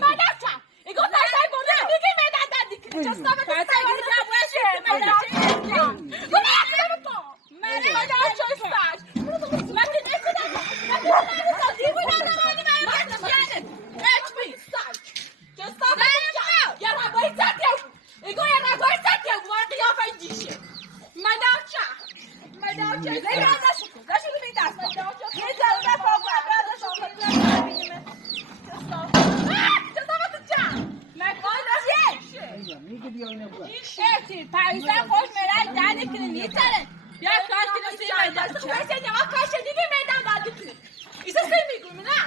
مدرچم ایگو تایسای برده میگی میدن دادی که جستا به تایسای برده باشه مدرچم مدرچم استاش من که نمیدونم من دیوونه ندارم اچ بی استاش جستا یا ربای ساتیو ایگو یا ربای ساتیو وار قیافه دیشه مدرچم لیلا نشکو داشتی ببین دست مدرچم یه ضربه فوق Eti, Paris'ten koş merak derdi ki niçin? Ya kaç kilo sevmeden. Ben seni ama kaç dedi meydan derdi ki. İse sevmiyorum ne?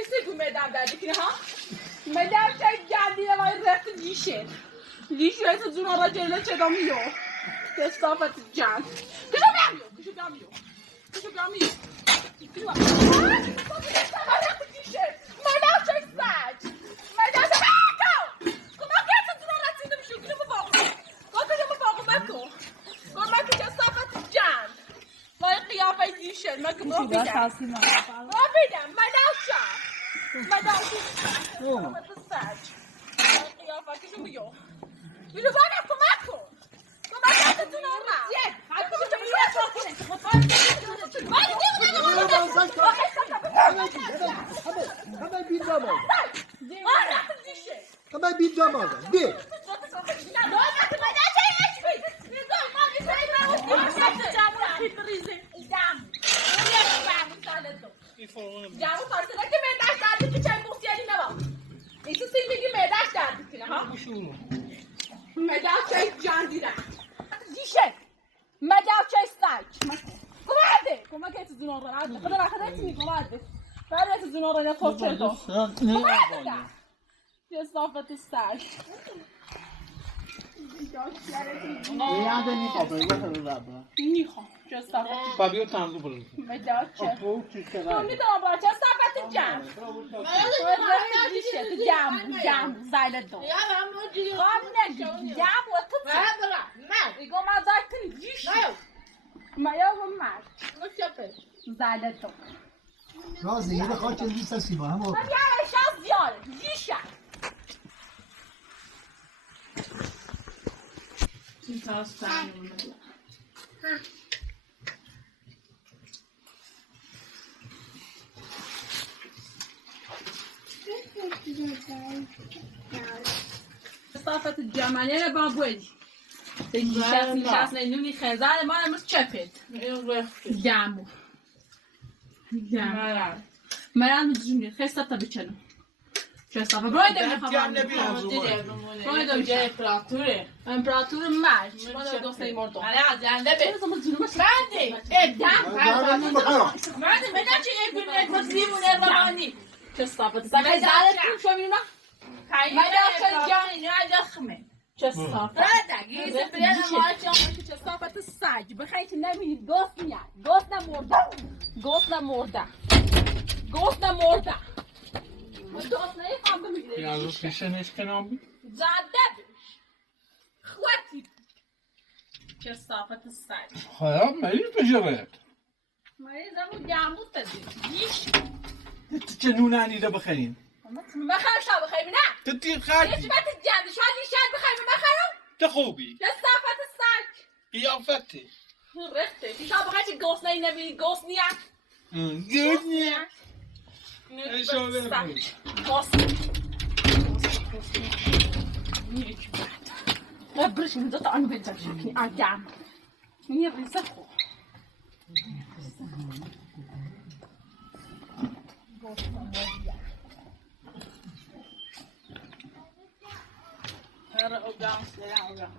İse gümeden derdi ki ha? Meydan şey geldi ya var rastı dişe. Dişe ise cunara celle çedamıyor. Testafet can. Kışamıyor. Kışamıyor. Meydan çok saç. Meydan çok ما که ما بیدم مدرچم قیافه کشو بیو بیلو بابا کمک کن کمکتون اومد جامو پارسه که مدرش دادی که چند بوسیاری نبا ایسو سی میگی مدرش دادی که ها مدرش جان دیره دیشه مدرش سایت کماده کمکت زنور را خدا را خدا چی کماده فرات زنور را فوتر دو کماده یه صافت سایت یاده نیخوام Fabio tanto per مدرچه تو میدونم با چه صافت جان جام زایل دو جام و تو ایگو ما زایل دیش مایا و مار زایل دو رازی یه خاک لیست هستی با هم من یه شاز زیاره دیشه صافت الجمالية بابويدي نشاس نينوني خزان ما نمس شفت جامو مران مدجوني خيستا تبيشنو شو صافت بويدم بويدم جاي امبراطور مارش بويدم دوستي مردو أنا عندي بس ماندي دام ماندي ما داشي يقول لك مسلمون يرماني شو صافت زالت شو مينا ما داشي جاني نادخمه چه صافت دیگه سپریان مارچم چه صافت ساج بخیر نمی‌بینی گوست میاد گوست نمورده من دوست نمی‌خوام بمیره Yalnız kışın eşken زاده خواتی چه صافت ساج Hayır, meyil بجرد. مریضم رو جاموس بدید دیش تجنونانی ده بخرين. بخیر شو بخیر نه تدي هیچ خاطي. وقت جان شادی شاد بخیر بخیرم تخوبي. چه صافت ساج قيافتي. رخته شو بخیر چه گوست نمی‌بینی گوست نیاد جودني. ايش هو ده؟ برش من دوتا آن بيتر شكني أرجعم نية بيسخو هرا أوجام سلام أوجام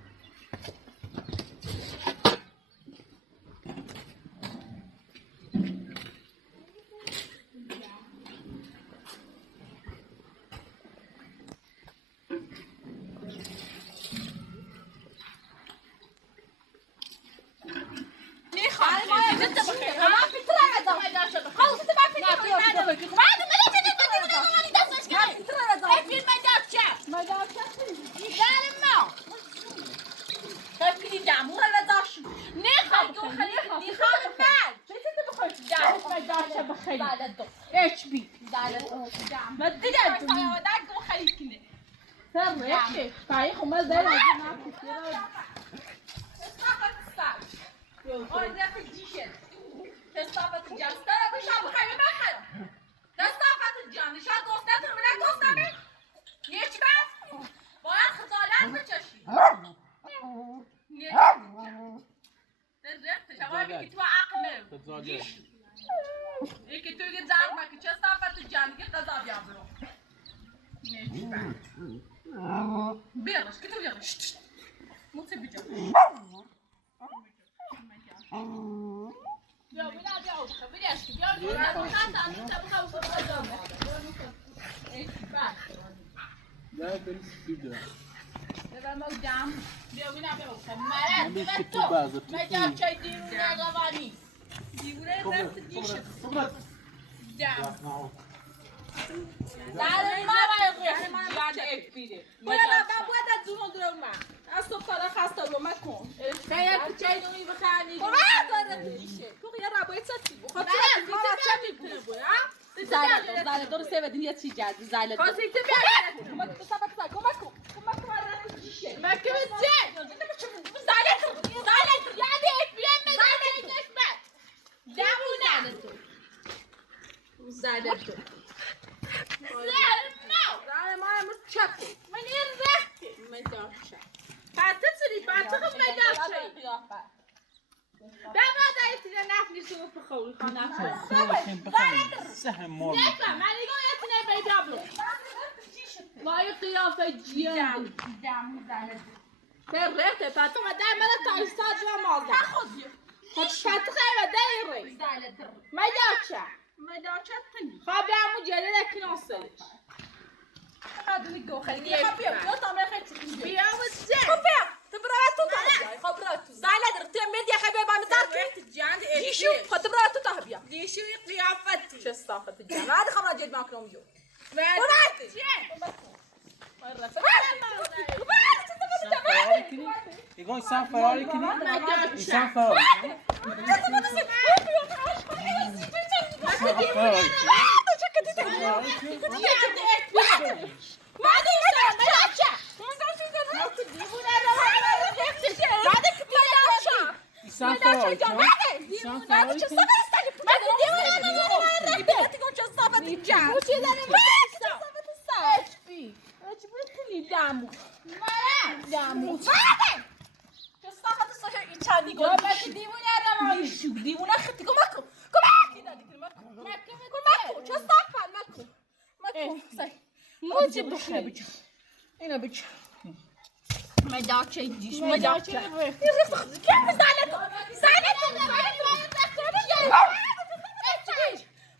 ايش بي؟ ما تدري فرقه فايق وما زال عندنا كثير استقبلت الصعب أنا في الجيشة استقبلت الجان استرى بشاب خيمة ما خير استقبلت الجان شاد دوستات ولا دوستامي ليش بس باید خجالت بکشی درخته شما میگی تو عقله ای که توی درد مکی چه صفت جنگی قضا بیابرو بیارش که تو بیارش موتی بیجا بیا بینا بیا بخه بیارش که بیا بینا لا بالسبيدة بابا مودام بیا بینا بیا بخه مرد تو مجاب چای دیوونه قوانی دیوونه رفت دیشه دام زالن ما باید یاد اکبیره باید باید از دون درون ما از تو کار خسته رو مکن باید چای نمی بخانی باید داره دیشه تو یه رابطه چی بخواد چه میکنه باید زالن دور سه بدین چی جد زالن خاصی تو بیاد کمک تو سبب سا کمک کمک دیشه مکه بچه زالن یاد اکبیره زالن نشبت دمونه تو زالن تو زالن ما متشبه من يرزقك مدافع فاتسري فاتخذ مدافع ده ما دايت نافني سوق بخول خنافه سهم مور نفهم ما يقول يتنا بيدابلو ما قيافه جيان دام زالن فرقت فاطمه دائما تايستاج وما تاخذ خد فاتخه دايري زالن مدافع تني خابي عمو جلالك نوصل هذا اللي جو خليني خابي يا طعم خيت بيا وزين خابي تبراتو طهبيا خبراتو زعلت رتمد يا خابي ما متارك تجان ايش شو خبراتو طهبيا ليش قيافتي شو الصافه الجان هذا خبر جد معك يوم يوم وراتي يقول إنسان فراري كني إنسان فراري اینا بچه مداچه دیش مداچه کم زالتو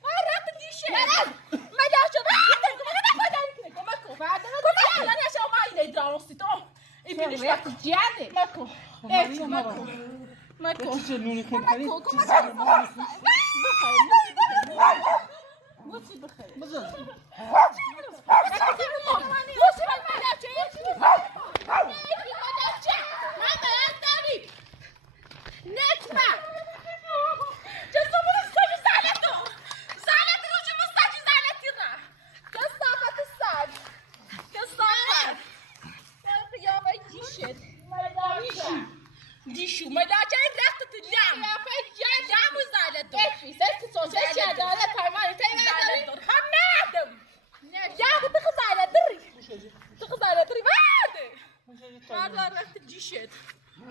ما رات دیشه مداچه انا شو ما يدري دراسي تو يبينش ماكو جاده ماكو ماكو تجنوني كم خلي موتي بخير ديشو ما داچه درخت تجام یا فجر جام زالتو افی سرت تو چه عدالت فرمان زالتو هم ندم جام تخزالتری بعد رفت جیشت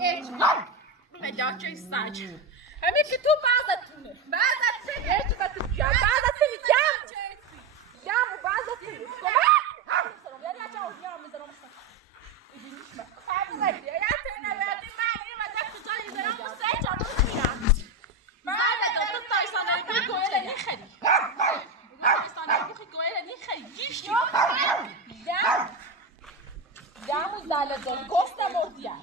ايش ما داچه ساج همین که تو بعضتونه ايش بتجام بعضتون جام و بعضتون کمک یا چاو یا میذارم ایدیش با فهمیدی یا تنا دامو زالتون کوستا مورتیا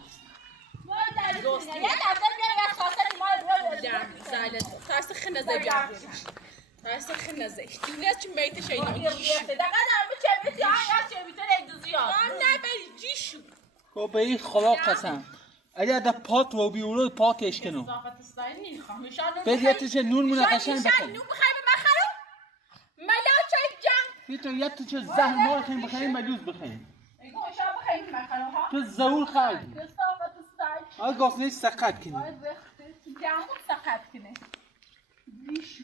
دوست یا دفتر یا خاطر ما دام زالتون تاس خنه زبیان تاس خنه زی دنیا چه میت شی نمیشه دقیقاً همه چه میتی آیا چه میتی ایدوزیان نه بری جیشو کو به این خدا قسم اگر در پات و بیورو پاکش کنم بدیت چه نون مونه قشنگ بخیر نون بخیر بخرم ملا چای جان تو یه تو چه زهر مار خیم بخیر ملوز بخیر خیلی مخنم ها تو زور خواهی کسافت سگ آی گفت سقط کنی آی وقتی جمعون سقط کنه بیشو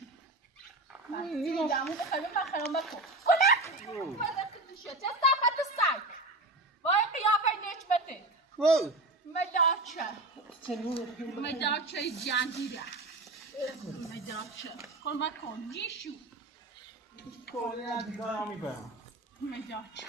جمعون خیلی مخنم بکن کنه وقتی بیشه کسافت سگ وای قیافه نجمته مدارچه جنگیره مدارچه کن بکن بیشو کلی از دیگاه ها میبرم مدارچه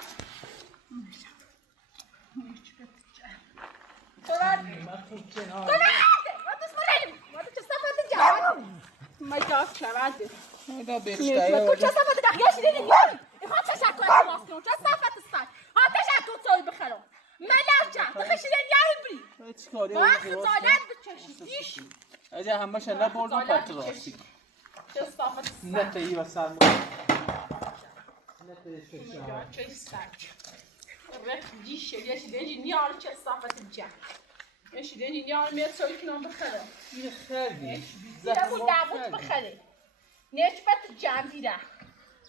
دا بیشتایی چه صفت دخیاشی دیدی میاری میخواد تشکر اخلاص کنم چه صفت سگ ها تشکر سایی بخرم ملرچه تخشی دیدی بری چیکاری با خجالت بکشی دیش اجا همش نه بردم پات راستی چه صفت سگ نتایی و سرما چه سگ رفت دیشه یشی دیدی نیار چه صفت جه یشی دیدی نیار میاد سایی کنم بخرم این خیلی زیره بود دعوت بخره نجبت جنبیره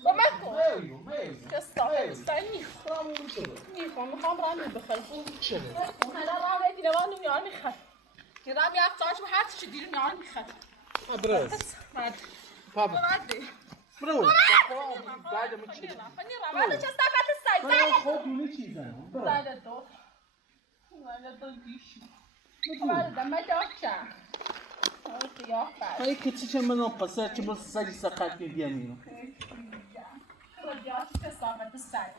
با من کن که صاحب سن میخورم میخوام رمی بخرم چرا؟ هلا رمی دیره وان میار میخواد رمی افتارش به هر چی دیر میار میخواد برس بعد برو بعد ما چی؟ بعد چه صفت سای برو خود دونه چیزن زده دو دیشو بعد دمه داکشه های کچی چه منو پسر چه برو سری سقط که بیامینو رجعت كصافة الساج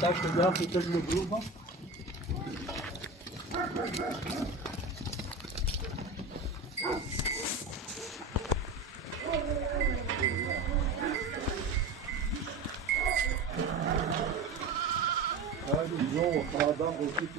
tá chegando, fica no grupo. João, para dar um pouquinho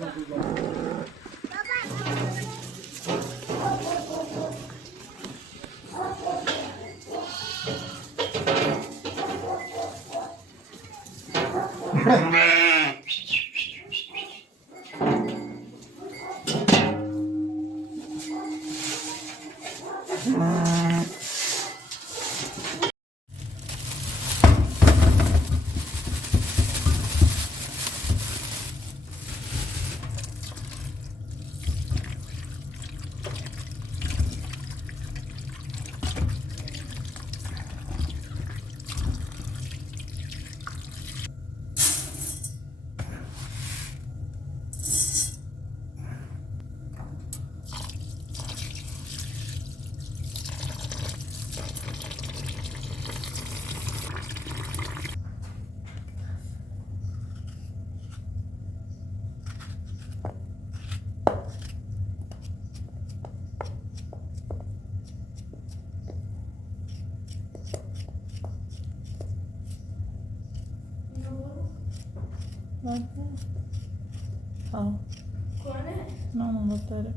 اه. کنه نه ماما داره